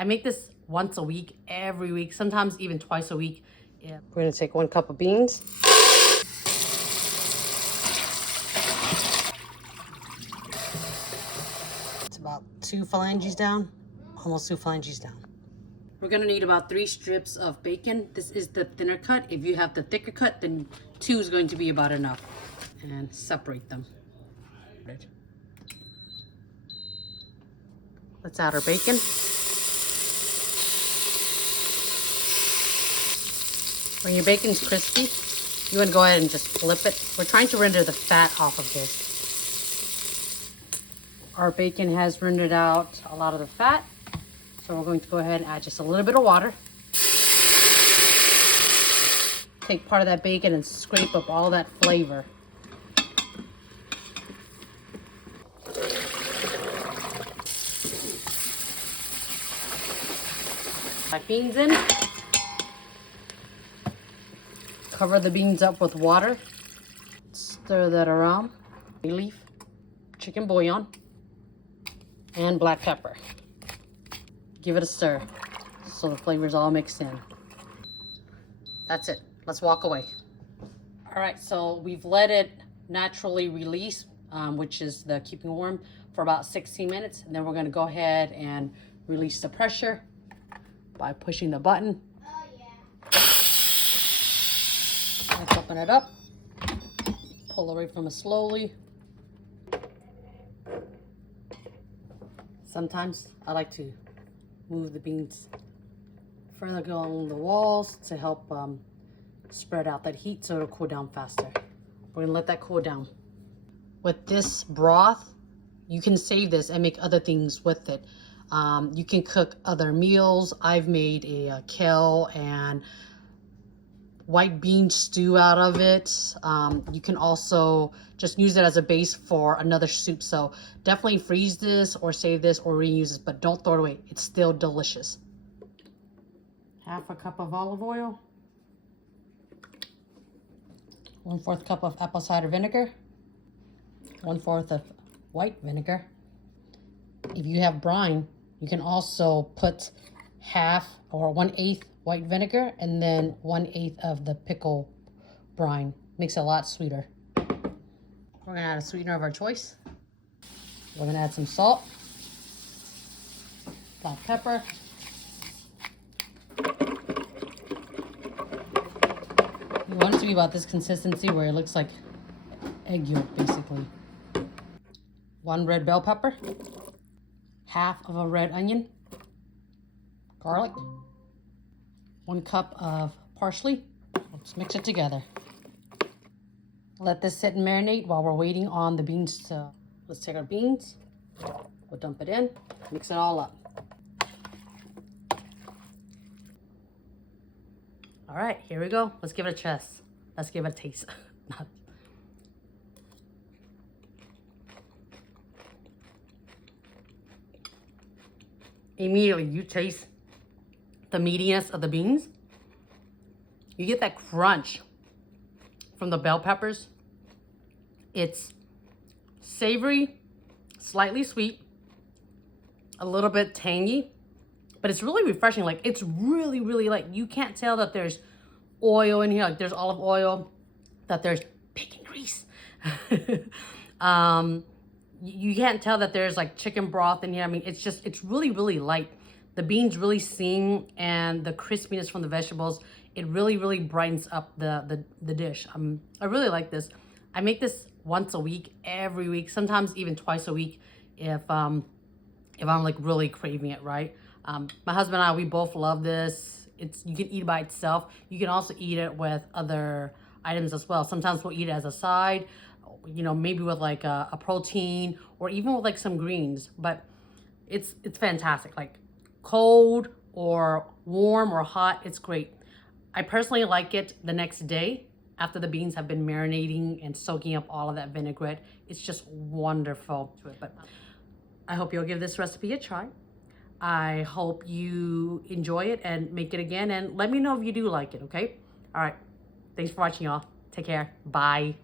I make this once a week, every week, sometimes even twice a week. Yeah. We're gonna take 1 cup of beans. It's about 2 phalanges down, almost 2 phalanges down. We're gonna need about 3 strips of bacon. This is the thinner cut. If you have the thicker cut, then 2 is going to be about enough. And separate them. Let's add our bacon. When your bacon's crispy, you want to go ahead and just flip it. We're trying to render the fat off of this. Our bacon has rendered out a lot of the fat, so we're going to go ahead and add just a little bit of water. Take part of that bacon and scrape up all that flavor. My beans in. Cover the beans up with water. Stir that around. Bay leaf, chicken bouillon, and black pepper. Give it a stir so the flavors all mix in. That's it. Let's walk away. All right, so we've let it naturally release, which is the keeping warm, for about 16 minutes. And then we're gonna go ahead and release the pressure by pushing the button. Oh, yeah. Let's open it up. Pull away from it slowly. Sometimes I like to move the beans further along the walls to help spread out that heat so it'll cool down faster. We're gonna let that cool down. With this broth, you can save this and make other things with it. You can cook other meals. I've made a kale and white bean stew out of it. You can also just use it as a base for another soup. So definitely freeze this or save this or reuse this, but don't throw it away. It's still delicious. 1/2 cup of olive oil. 1/4 cup of apple cider vinegar. 1/4 of white vinegar. If you have brine, you can also put 1/2 or 1/8 white vinegar and then 1/8 of the pickle brine. Makes it a lot sweeter. We're gonna add a sweetener of our choice. We're gonna add some salt, black pepper, you want it to be about this consistency where it looks like egg yolk, basically. 1 red bell pepper, 1/2 of a red onion, garlic, 1 cup of parsley. Let's mix it together. Let this sit and marinate while we're waiting on the beans to... Let's take our beans, we'll dump it in, mix it all up. All right, here we go. Let's give it a test. Let's give it a taste. Immediately you taste the meatiness of the beans. You get that crunch from the bell peppers. It's savory, slightly sweet, a little bit tangy, but it's really refreshing. Like, it's really, really, like, you can't tell that there's oil in here. Like, there's olive oil, that there's bacon grease. You can't tell that there's like chicken broth in here. I mean, it's really, really light. The beans really sing, and the crispiness from the vegetables, it really, really brightens up the dish. I really like this. I make this once a week, every week, sometimes even twice a week if I'm like really craving it, right? My husband and I, we both love this. You can eat it by itself. You can also eat it with other items as well. Sometimes we'll eat it as a side, you know, maybe with like a protein or even with like some greens, but it's fantastic. Like cold or warm or hot, it's great. I personally like it the next day after the beans have been marinating and soaking up all of that vinaigrette. It's just wonderful. But I hope you'll give this recipe a try. I hope you enjoy it and make it again, and let me know if you do like it, okay? All right. Thanks for watching, y'all. Take care. Bye.